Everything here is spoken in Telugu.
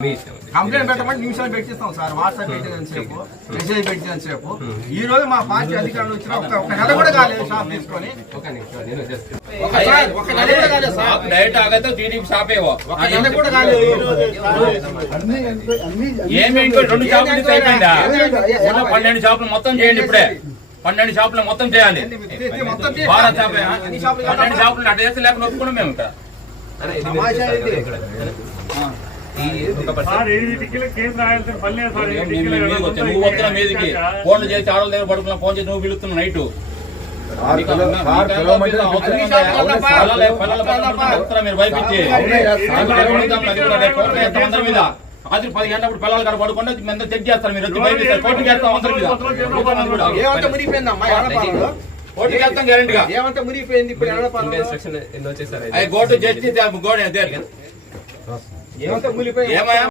కంప్లైంట్ పెట్టమంటే నిమిషాలు పెట్టిస్తాం సార్. వాట్సాప్ పెట్టిన సేపు, మెసేజ్ పెట్టిన సేపు. ఈ రోజు మా పార్టీ అధికారులు వచ్చిన ఒక నెల కూడా కాలేదు షాప్ తీసుకొని. ఒక నెల కూడా కాలేదు సార్. డైరెక్ట్ ఆగైతే టీడీపీ షాప్ ఏవో ఒక నెల కూడా కాలేదు. ఏమి ఇంకో 2 షాపులు మిస్ అయిపోయిందా? 12 షాపులు మొత్తం చేయండి. ఇప్పుడే 12 షాపులు మొత్తం చేయాలి. భారత్ షాప్ 12 షాపులు అటు చేస్తే లేకుండా ఒప్పుకున్నాం మేము. ఇక్కడ నువ్వు వస్తున్న మీదికి ఫోన్లు చేసి ఆడల దగ్గర పడుకున్నా, ఫోన్ చేసి నువ్వు పిలుస్తున్నావు నైట్. మీరు భయపించి అందరి మీద రాత్రి 10 గంటప్పుడు పిల్లలు కాడ పడుకుంటే మీద చెక్ చేస్తారు. మీరు వచ్చి భయపిస్తారు. కోర్టు చేస్తాం అందరి మీద. కోర్టు చేస్తాం గ్యారెంటీగా. ఏమంటే మురిగిపోయింది ఇప్పుడు గోటు జడ్జి ఏమంటే మురిగిపోయింది. ఏమయ్యా